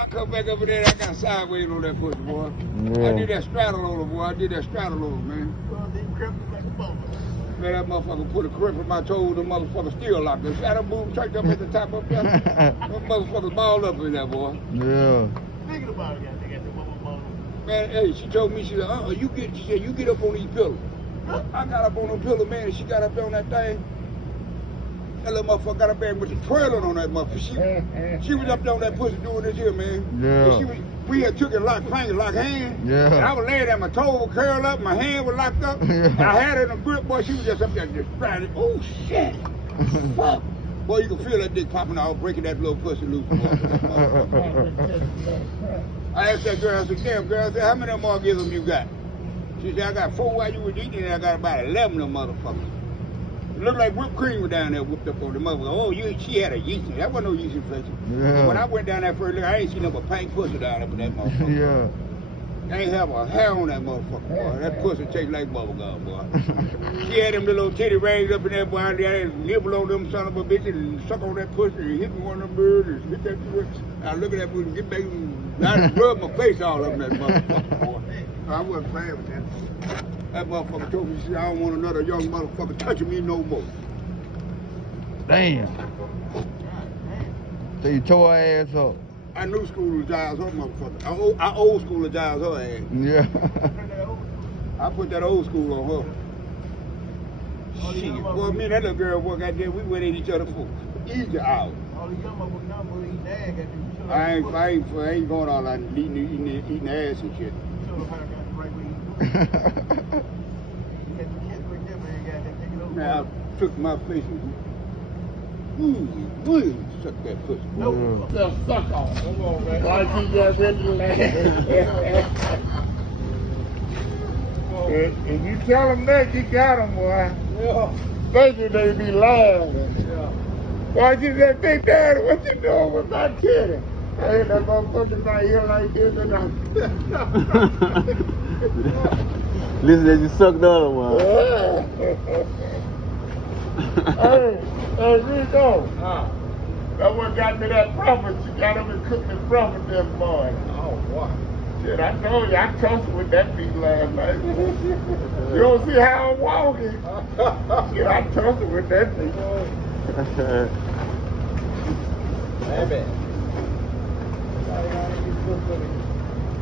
I come back over there, I got sideways on that pussy, boy. Yeah. I did that straddle on her, boy. I did that straddle on her, man. Man, that motherfucker put a grip in my toes, the motherfucker still locked. The shadow move straight up at the top up there. That motherfucker balled up in there, boy. Yeah. Thinking about it, I got the mama. Man, hey, she told me, she said, you get up on these pillows. I got up on them pillows, man, and she got up there on that thing. That little motherfucker got up there with the twirling on that motherfucker. She was up there on that pussy doing this here, man. Yeah. And we had took it like finger, like hand. Yeah. And I was laying there, my toe was curled up, my hand was locked up. Yeah. And I had her in a grip, boy, she was just up there just grinding. Oh, shit. Fuck. Boy, you can feel that dick popping out, breaking that little pussy loose. I asked that girl, I said, damn, girl, I said, how many more orgasms you got? She said, I got 4 while you was eating, and I got about 11 of them motherfuckers. It looked like whipped cream was down there whipped up on the motherfucker. Oh, she had a yeast. That wasn't no yeast infection. Yeah. When I went down there first, I ain't seen no pink pussy down there with that motherfucker. Yeah. They ain't have a hair on that motherfucker, boy. That pussy tastes like bubblegum, boy. She had them little titty rings up in there, boy. I had nibble on them son of a bitch and suck on that pussy and hit me one of them birds and hit that pussy. I look at that pussy and get back and I rub my face all up in that motherfucker, boy. I wasn't playing with that. That motherfucker told me, she said, I don't want another young motherfucker touching me no more. Damn. So you tore her ass up. I knew school was Giles, her motherfucker. I old school of Giles, her ass. Yeah. I put that old school on her. Shit. Well, me and that little girl, boy, goddamn, we went at each other for easy hours. I ain't going all out eating ass and shit. Man, I took my face and suck that pussy. No. Just suck off. Come on, man. Why she just ready to laugh? And you tell them that, you got them, boy. Yeah. Especially they be laughing. Yeah. Why you said, Big Daddy, what you doing with my titty? I ain't that motherfucker right here like this and Listen, that you sucked the other one. Hey, Rico. That one got me that profit. She got him and cooked the profit this morning. Oh, what? Shit, I told you, I tussled with that beat last night. You don't see how I'm walking. Shit, I tussled with that beat. Baby.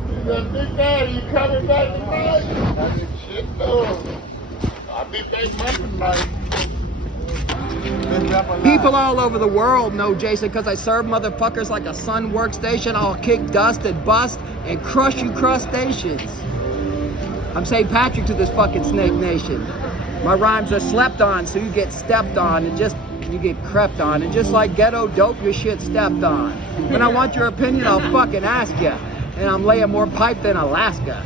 You said, Big Daddy, you coming back tonight? I said, shit, no. I'll be back Monday night. People all over the world know Jason because I serve motherfuckers like a Sun workstation. I'll kick dust and bust and crush you crustaceans. I'm St. Patrick to this fucking snake nation. My rhymes are slept on, so you get stepped on and you get crept on. And just like ghetto dope, your shit stepped on. When I want your opinion, I'll fucking ask ya. And I'm laying more pipe than Alaska.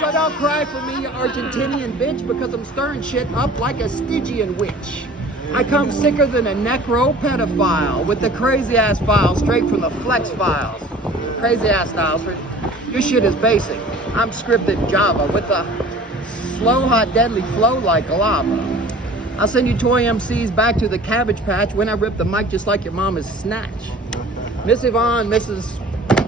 So don't cry for me, you Argentinian bitch, because I'm stirring shit up like a Stygian witch. I come sicker than a necro pedophile with the crazy ass files straight from the flex files. Crazy ass styles. Your shit is basic. I'm scripted Java with a slow, hot, deadly flow like lava. I'll send you toy MCs back to the Cabbage Patch when I rip the mic just like your mama's snatch. Miss Yvonne, Mrs.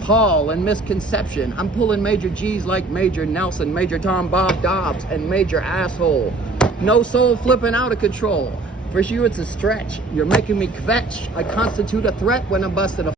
Paul, and Misconception. I'm pulling Major G's like Major Nelson, Major Tom Bob Dobbs, and Major Asshole. No soul flipping out of control. For you, it's a stretch. You're making me kvetch. I constitute a threat when I'm busting a